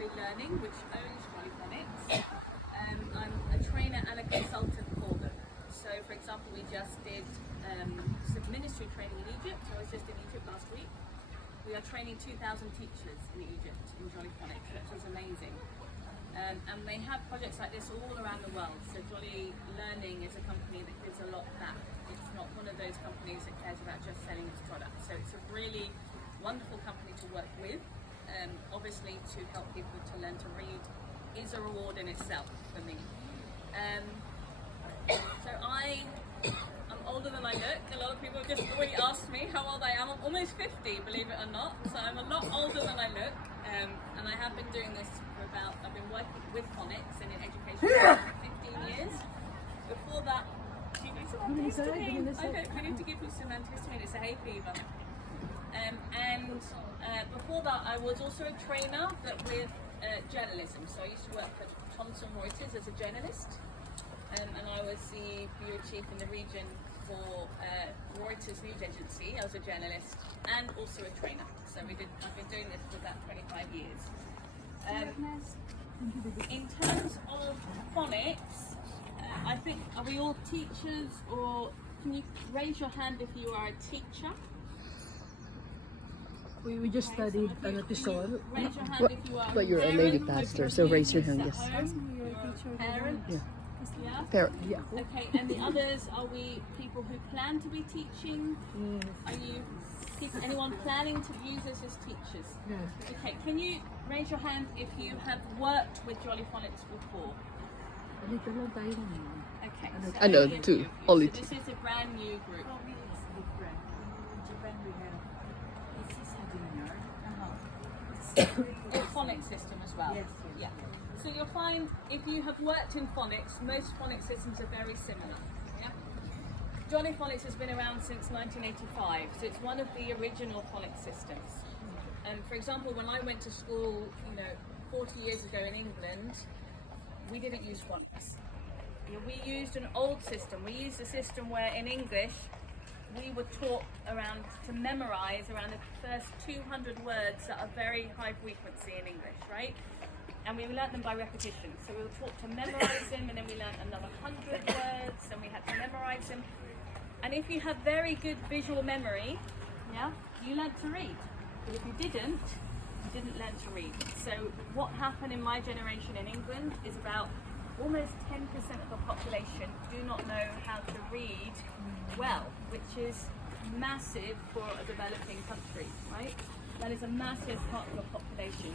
Jolly Learning, which owns Jolly Phonics. I'm a trainer and a consultant for them. So, for example, we just did some ministry training in Egypt. I was just in Egypt last week. We are training 2,000 teachers in Egypt in Jolly Phonics, which was amazing. And they have projects like this all around the world. So Jolly Learning is a company that gives a lot back. It's not one of those companies that cares about just selling its products. So it's a really wonderful company to work with. Obviously, to help people to learn to read is a reward in itself for me. So I'm older than I look. A lot of people have just already asked me how old I am. I'm almost 50, believe it or not. So I'm a lot older than I look. And I have been doing this for I've been working with phonics and in education for 15 years. Before that, do you need some antihistamine? I need to give you some antihistamine. It's a hay fever. Before that, I was also a trainer, but with journalism. So I used to work for Thomson Reuters as a journalist, and I was the bureau chief in the region for Reuters news agency. I was a journalist and also a trainer. So I've been doing this for about 25 years. In terms of phonics, I think, are we all teachers, or can you raise your hand if you are a teacher? We just studied an episode. Raise your hand if you are But you're a lady pastor, so raise your hand, yes. Parent? Yeah. Yeah? Parent, yeah. Okay, and the others, are we people who plan to be teaching? Are you anyone planning to use us as teachers? Yes. Okay, can you raise your hand if you have worked with Jolly Phonics before? Okay, so I know, only a two, few of you. only So two. this is a brand new group. It's different. In Japan we have ECC junior. Your phonics system as well. Yes, Yeah. So you'll find if you have worked in phonics, most phonics systems are very similar. Yeah. Jolly Phonics has been around since 1985, so it's one of the original phonics systems. And for example, when I went to school, 40 years ago in England, we didn't use phonics. We used an old system. We used a system where in English, we were taught to memorize around the first 200 words that are very high frequency in English, right? And we learnt them by repetition. So we were taught to memorize them, and then we learnt another 100 words, and we had to memorize them. And if you have very good visual memory, yeah, you learnt to read. But if you didn't learn to read. So what happened in my generation in England is about almost 10% of the population do not know how to read well, which is massive for a developing country, right? That is a massive part of the population.